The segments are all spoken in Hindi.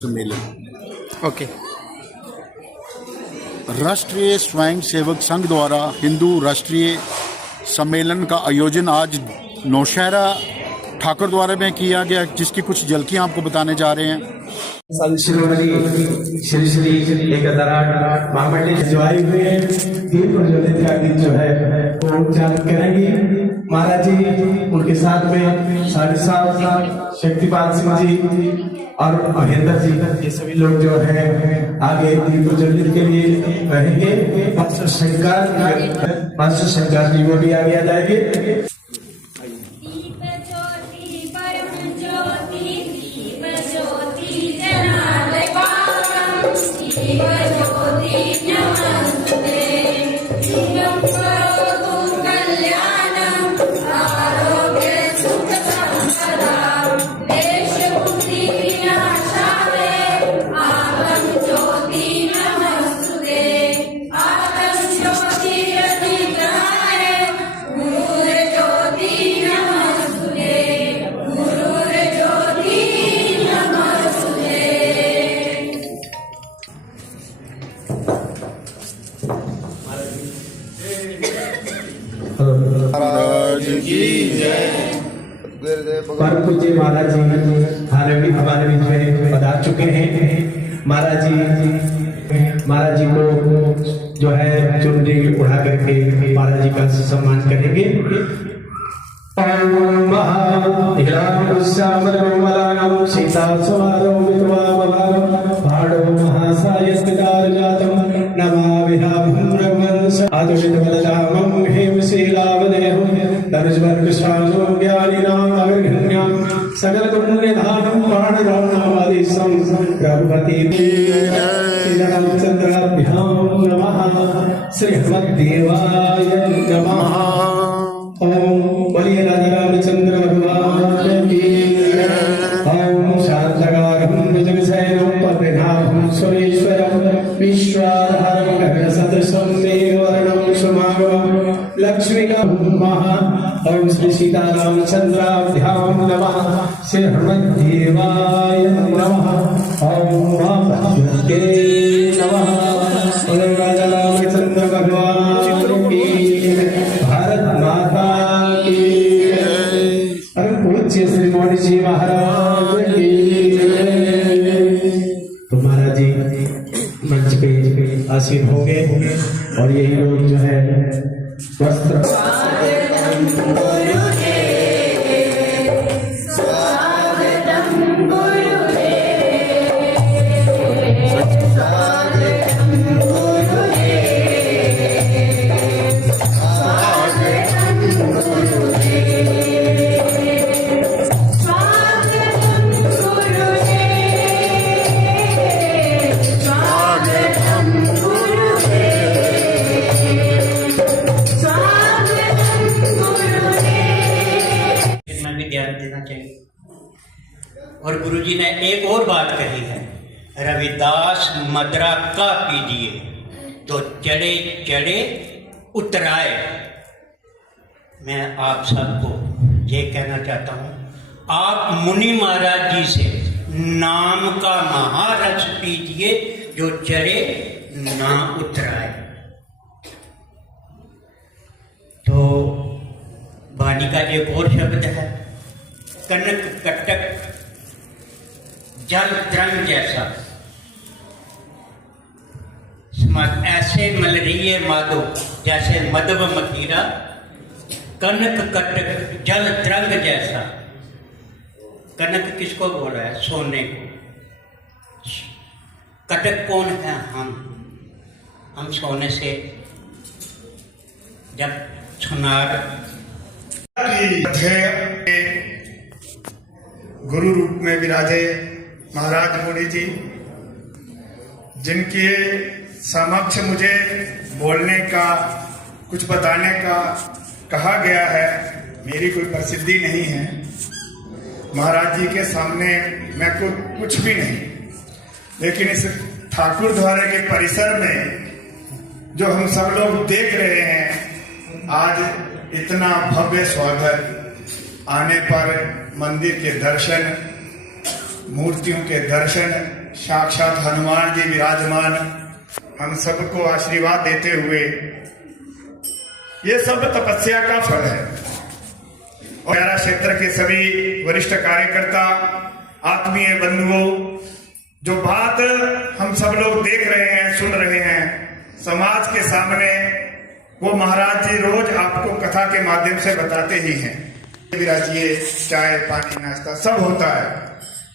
सम्मेलन। ओके। राष्ट्रीय स्वयं सेवक संघ द्वारा हिंदू राष्ट्रीय सम्मेलन का आयोजन आज नौशहरा ठाकुर द्वारा में किया गया, जिसकी कुछ झलकियां आपको बताने जा रहे हैं। श्री श्री 1008 महामंडली जो आए हुए हैं, तीन प्रज्वलित का गीत जो है वो उच्चारण करेंगे। महाराज जी उनके साथ में 7.5 शक्तिपाल सिंह जी और महेंद्र जी, ये सभी लोग जो है आगे दीप प्रज्वलित के लिए रहेंगे। मास्टर शंकर जी वो भी आगे आ जाएंगे। परम पूज्य महाराज जी हमारे बीच में पधार चुके हैं। महाराज जी को जो है चुनरी उड़ा करके महाराज जी का सम्मान करेंगे। सीता सवारो सकल पुण्यधाम प्राणरामादिशं प्रभुपति रामचंद्राभ्यां नमः। श्री हनुमद्देवाय नमः। ओम बोलिए राजा रामचंद्र भगवान की। ओम शांतकारं भुजगशयनं पद्मनाभं सुरेश्वरं विश्वाधारं गगनसदृशं मेघवर्णं शुभांगं लक्ष्मीकान्तं। ओम श्री सीतारामचंद्राभ्यां नमः। श्री हनुमद्देवाय नमः। ओम वामदेवाय नमः। ओम राजा रामचंद्र भगवान की। भारत माता की। परम पूज्य श्री मोदी जी महाराज की। तो महाराज जी मंच पे आसीन हो गए और यही लोग जो है वस्त्र और गुरुजी ने एक और बात कही है, रविदास मदरा का कीजिए तो चढ़े चढ़े उतराए। मैं आप सबको ये कहना चाहता हूँ, आप मुनि महाराज जी से नाम का महारस पीजिए जो चढ़े ना उतराए। तो वाणी का एक और शब्द है, कनक कटक जल तरंग जैसा। ऐसे मल रही है माधो जैसे मधव मखीरा, कनक कटक जल तरंग जैसा। कनक किसको बोल रहा है? सोने को। कटक कौन है? हम सोने से जब सुनार गुरु रूप में विराजे महाराज मुनि जी, जिनके समक्ष मुझे बोलने का, कुछ बताने का कहा गया है, मेरी कोई प्रसिद्धि नहीं है। महाराज जी के सामने मैं कुछ भी नहीं, लेकिन इस ठाकुर द्वारा के परिसर में जो हम सब लोग देख रहे हैं, आज इतना भव्य स्वागत, आने पर मंदिर के दर्शन, मूर्तियों के दर्शन, साक्षात हनुमान जी विराजमान हम सबको आशीर्वाद देते हुए, ये सब तपस्या का फल है। और ग्यारह क्षेत्र के सभी वरिष्ठ कार्यकर्ता, आत्मीय बंधुओं, जो बात हम सब लोग देख रहे हैं, सुन रहे हैं समाज के सामने, वो महाराज जी रोज आपको कथा के माध्यम से बताते ही हैं। विराजिए, चाय पानी नाश्ता सब होता है,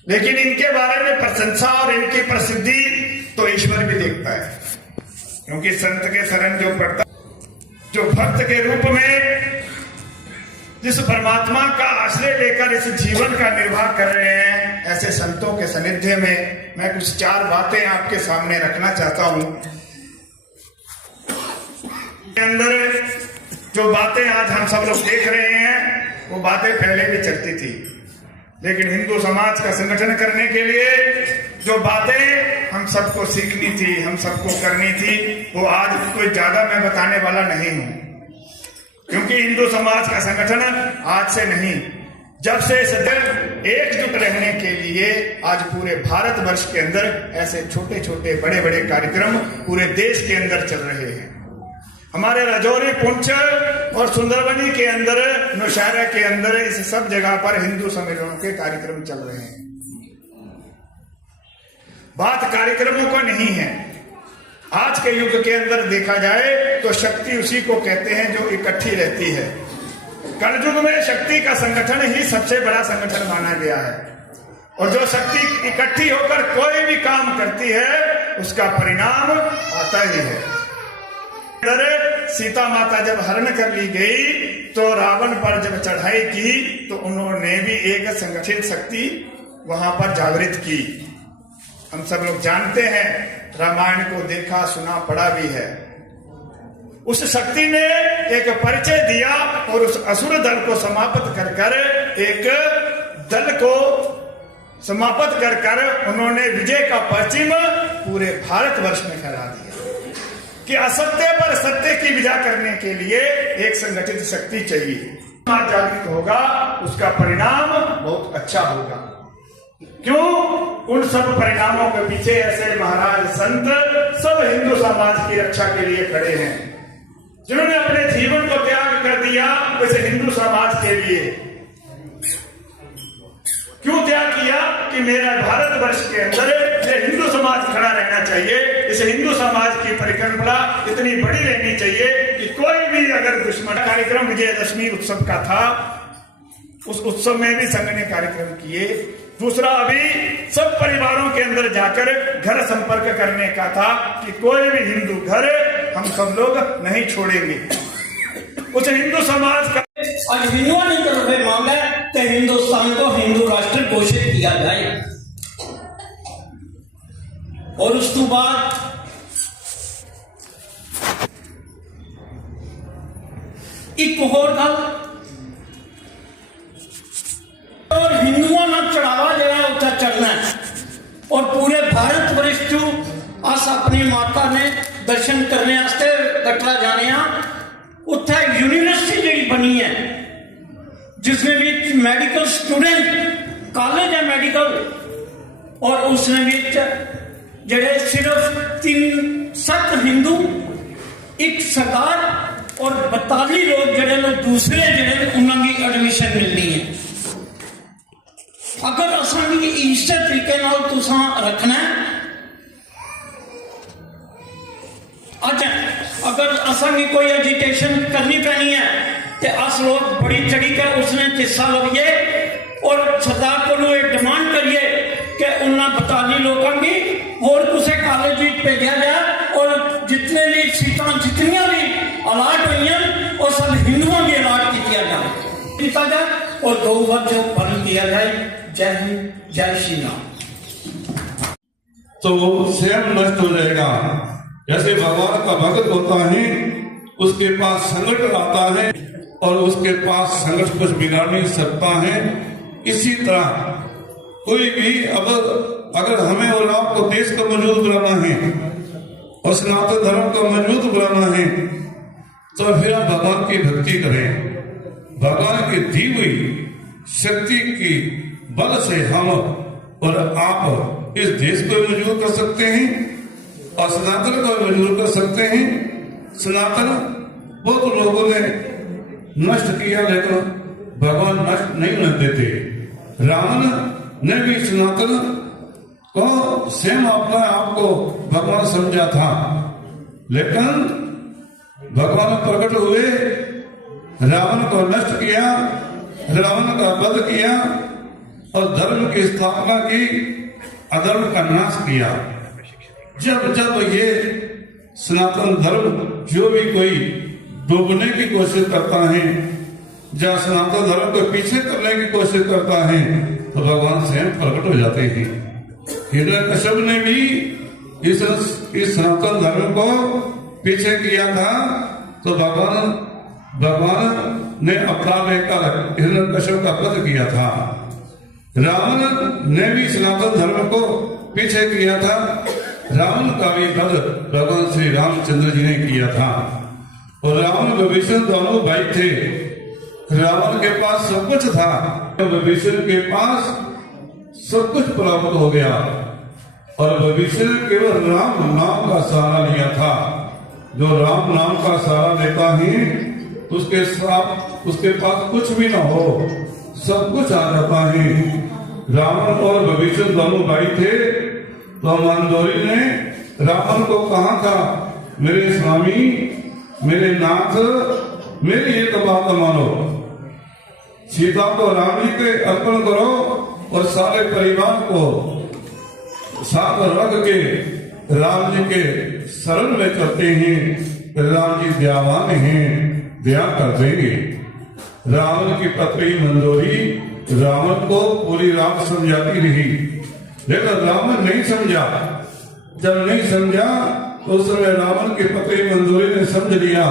लेकिन इनके बारे में प्रशंसा और इनकी प्रसिद्धि तो ईश्वर भी देखता है, क्योंकि संत के शरण जो पड़ता, जो भक्त के रूप में जिस परमात्मा का आश्रय लेकर इस जीवन का निर्वाह कर रहे हैं, ऐसे संतों के सानिध्य में मैं कुछ 4 बातें आपके सामने रखना चाहता हूं। अंदर जो बातें आज हम सब लोग देख रहे हैं, वो बातें पहले भी चलती थी, लेकिन हिंदू समाज का संगठन करने के लिए जो बातें हम सबको सीखनी थी, हम सबको करनी थी, वो आज कोई ज्यादा मैं बताने वाला नहीं हूं, क्योंकि हिंदू समाज का संगठन आज से नहीं, जब से सदैव एकजुट रहने के लिए आज पूरे भारतवर्ष के अंदर ऐसे छोटे छोटे बड़े बड़े कार्यक्रम पूरे देश के अंदर चल रहे हैं। हमारे राजौरी, पुंछ और सुंदरबनी के अंदर, नौशहरा के अंदर, इस सब जगह पर हिंदू सम्मेलनों के कार्यक्रम चल रहे हैं। बात कार्यक्रमों का नहीं है। आज के युग के अंदर देखा जाए तो शक्ति उसी को कहते हैं जो इकट्ठी रहती है। कलयुग में शक्ति का संगठन ही सबसे बड़ा संगठन माना गया है, और जो शक्ति इकट्ठी होकर कोई भी काम करती है, उसका परिणाम आता ही है। सीता माता जब हरण कर ली गई, तो रावण पर जब चढ़ाई की, तो उन्होंने भी एक संगठित शक्ति वहां पर जागृत की। हम सब लोग जानते हैं, रामायण को देखा सुना पढ़ा भी है। उस शक्ति ने एक परिचय दिया और उस असुर दल को समाप्त कर कर, एक दल को समाप्त कर कर उन्होंने विजय का परचम पूरे भारतवर्ष में फैला दिया कि असत्य पर सत्य की विजय करने के लिए एक संगठित शक्ति चाहिए। जागृत होगा, उसका परिणाम बहुत अच्छा होगा। क्यों? उन सब परिणामों के पीछे ऐसे महाराज संत सब हिंदू समाज की रक्षा के लिए खड़े हैं, जिन्होंने अपने जीवन को त्याग कर दिया वैसे हिंदू समाज के लिए। क्यों त्याग किया? कि मेरा भारतवर्ष के अंदर ये हिंदू समाज खड़ा रहना चाहिए, इस हिंदू समाज की परिकल्पना इतनी बड़ी रहनी चाहिए कि कोई भी अगर दुश्मन। कार्यक्रम विजयदशमी उत्सव का था, उस उत्सव में भी संघ ने कार्यक्रम किए। दूसरा, अभी सब परिवारों के अंदर जाकर घर संपर्क करने का था कि कोई भी हिंदू घर हम सब लोग नहीं छोड़ेंगे। उस हिंदू समाज का आज हिंदुओं ने तरफ मांगा कि हिंदुस्तान को हिंदू राष्ट्र घोषित किया जाए, और उस तो बाद एक होर गल, और हिंदुओं ना चढ़ावा जरा उत्थे चढ़ना है, और पूरे भारत वर्ष अस अपनी माता ने दर्शन करने वास्ते कटरा जाने, उत्थे यूनिवर्सिटी जी बनी है, जिसमें भी मेडिकल स्टूडेंट कॉलेज है मेडिकल, और उसमें भी जड़े सिर्फ 3 हिंदू, एक सरदार और 42 लोग जड़े लोग दूसरे जड़े उन्होंने एडमिशन मिलनी है। अगर असांगी इस तरीके नाल तुसां रखना है, अच्छा अगर असांगी कोई एजिटेशन करनी पैनी है तो अस लोग बड़ी चढ़ी कर उसने हिस्सा लविए और सरदार को डिमांड करिए कि उन्होंने 42 लोगों की और किसी कॉलेज में भेजा जाए, और जितने भी सीटां जितनियां भी अलाट हुई वो सब हिंदुओं की अलाट किया जाए और 2 वर्ष बंद किया जाए। जय हिंद, जय श्री राम। तो स्वयं नष्ट हो जाएगा। जैसे भगवान का भक्त होता है, उसके पास संकट आता है और उसके पास संकट कुछ बिगाड़ नहीं सकता है। इसी तरह कोई भी अगर हमें और आपको देश को मजबूत बनाना है और सनातन धर्म को मजबूत बनाना है, तो फिर आप भगवान की भक्ति करें। भगवान की दी हुई शक्ति की बल से हम और आप इस देश को मजबूत कर सकते हैं और सनातन को मजबूत कर सकते हैं। सनातन बहुत लोगों ने नष्ट किया, लेकिन भगवान नष्ट नहीं होने देते। रावण ने भी सनातन को स्वयं अपना आपको भगवान समझा था, लेकिन भगवान प्रकट हुए, रावण को नष्ट किया, रावण का वध किया और धर्म की स्थापना की, अधर्म का नाश किया। जब जब ये सनातन धर्म जो भी कोई डूबने की कोशिश करता है, जब सनातन धर्म को पीछे करने की कोशिश करता है, तो भगवान स्वयं प्रकट हो जाते हैं। हिरण्यकश्यप ने भी इस सनातन धर्म को पीछे किया था, तो भगवान ने अवतार लेकर हिरण्यकश्यप का वध किया था। रावण ने भी सनातन धर्म को पीछे किया था, रावण का भी वध भगवान श्री रामचंद्र जी ने किया था। और रावण विभीषण दोनों भाई थे। रावण के पास सब कुछ था, विभीषण के पास सब कुछ प्राप्त हो गया, और विभीषण केवल राम नाम का सहारा लिया था। जो राम नाम का सहारा लेता है, उसके पास कुछ भी ना हो, सब कुछ आ जाता है। रावण और विभीषण दोनों भाई थे, तो मंदोरी ने रावण को कहा था, मेरे स्वामी, मेरे नाथ, मेरी एक बात मानो, सीता को राम जी के अर्पण करो और सारे परिवार को साथ रख के राम जी के शरण में चलते हैं। राम जी दयावान हैं, दया कर देंगे। रावण की पत्नी मंदोरी रावण को पूरी रात समझाती रही, लेकिन रावण नहीं समझा। जब नहीं समझा तो उस समय रावण की पत्नी मंदोरी ने समझ लिया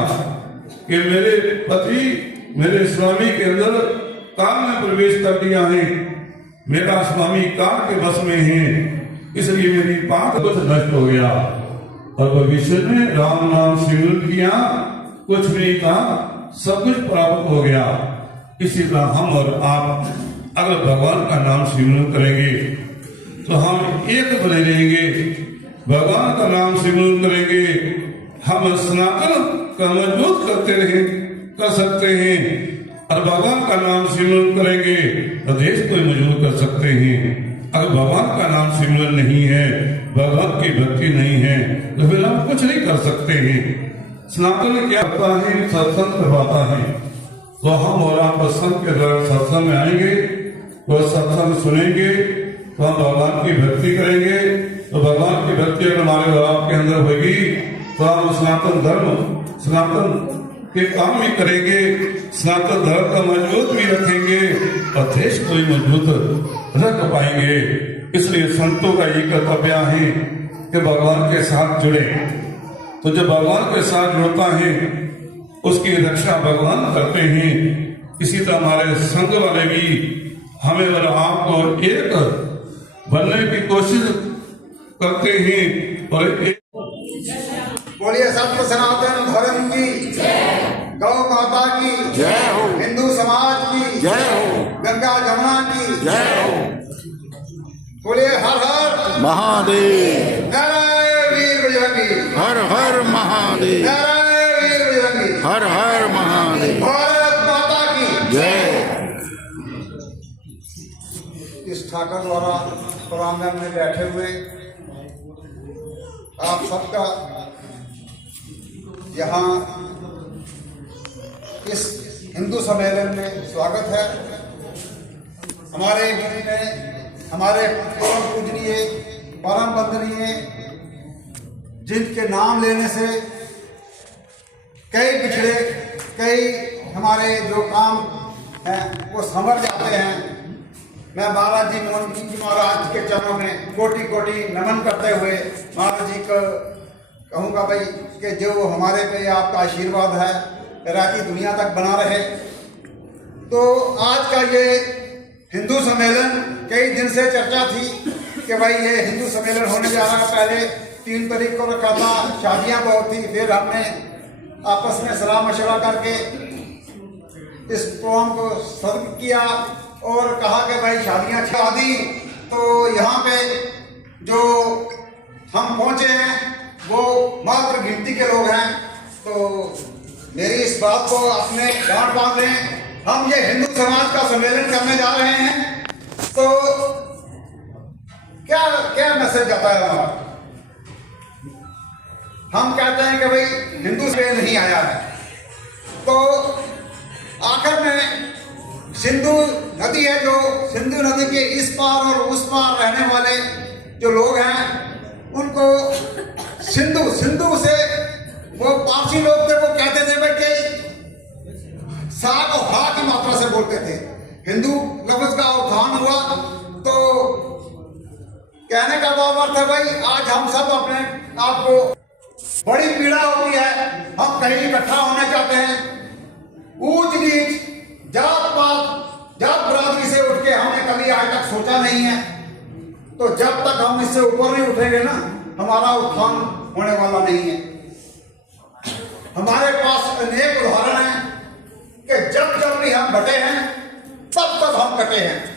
कि मेरे पति, मेरे स्वामी के अंदर काल ने प्रवेश कर दिया है, मेरा स्वामी काल के बस में है, इसलिए मेरी पाप कुछ नष्ट हो गया। और विभीषण ने राम नाम सिमरन किया, कुछ नहीं कहा, सब कुछ प्राप्त हो गया। इसी तरह हम और आप अगर भगवान का नाम सिमरन करेंगे तो हम एक बने रहेंगे। भगवान का नाम सिमरन करेंगे, हम सनातन का मजबूत कर सकते हैं, और भगवान का नाम सिमरन करेंगे तो देश को मजबूत कर सकते हैं। अगर भगवान का नाम सिमरन नहीं है, भगवान की भक्ति नहीं है, तो फिर हम कुछ नहीं कर सकते हैं। सनातन क्या करता है, सत्संग करवाता है। तो हम और आप संत के द्वारा सत्संग में आएंगे, तो सत्संग सुनेंगे, तो हम भगवान की भक्ति करेंगे। तो भगवान की भक्ति अगर हमारे और आपके अंदर होगी, तो हम सनातन के काम भी करेंगे, सनातन धर्म का मजबूत भी रखेंगे और देश को भी मजबूत रख पाएंगे। इसलिए संतों का ये कर्तव्य है कि भगवान के साथ जुड़े। तो जब भगवान के साथ जुड़ता है, उसकी रक्षा भगवान करते हैं। इसी तरह हमारे संघ वाले भी हमें और आपको एक बनने की कोशिश करते हैं। और बोलिए सत्य सनातन धर्म की गौ माता की जय हो, हिंदू समाज की जय हो, गंगा जमुना की जय हो। बोलिए हर हर महादेव, नारायण वीर बजरंगी, हर हर महादेव, नारायण वीर बजरंगी, हर हर महादेव, भारत माता की जय। इस ठाकर द्वारा प्रांगण में बैठे हुए आप सबका यहाँ इस हिंदू सम्मेलन में स्वागत है। हमारे बीच में हमारे परम पूजनीय, परम वंदनीय, जिनके नाम लेने से कई पिछड़े, कई हमारे जो काम हैं वो संभल जाते हैं। मैं महाराज जी मोहन जी महाराज के चरणों में कोटि कोटि नमन करते हुए महाराज जी को कहूँगा भाई कि जो हमारे पे आपका आशीर्वाद है राती दुनिया तक बना रहे। तो आज का ये हिंदू सम्मेलन कई दिन से चर्चा थी कि भाई ये हिंदू सम्मेलन होने जा रहा है। पहले 3 तारीख को रखा था, शादियाँ बहुत थी, फिर हमने आपस में सलाह मशवरा करके इस प्रोग्राम को सदर किया और कहा कि भाई शादी तो यहाँ पे जो हम पहुंचे हैं वो मात्र गिनती के लोग हैं। तो मेरी इस बात को अपने गांठ बांध लें। हम ये हिंदू समाज का सम्मेलन करने जा रहे हैं, तो क्या क्या मैसेज जाता है हमारा? हम कहते हैं कि भाई हिंदू से नहीं आया है, तो आखिर में सिंधु नदी है, जो सिंधु नदी के इस पार और उस पार रहने वाले जो लोग हैं उनको सिंधु से, वो पारसी लोग थे, वो कहते थे भाई कि सा को हा की मात्रा से बोलते थे। हिंदू लफ्ज का उत्थान हुआ तो कहने का भाव अर्थ है भाई आज हम सब अपने आप को बड़ी पीड़ा होती है, हम कहीं इकट्ठा होना चाहते हैं, ऊंच नीच जात पात जात बरादरी से उठ के हमने कभी आज तक सोचा नहीं है। तो जब तक हम इससे ऊपर नहीं उठेंगे ना, हमारा उत्थान होने वाला नहीं है। हमारे पास अनेक उदाहरण हैं कि जब जब भी हम बटे हैं तब तब हम कटे हैं।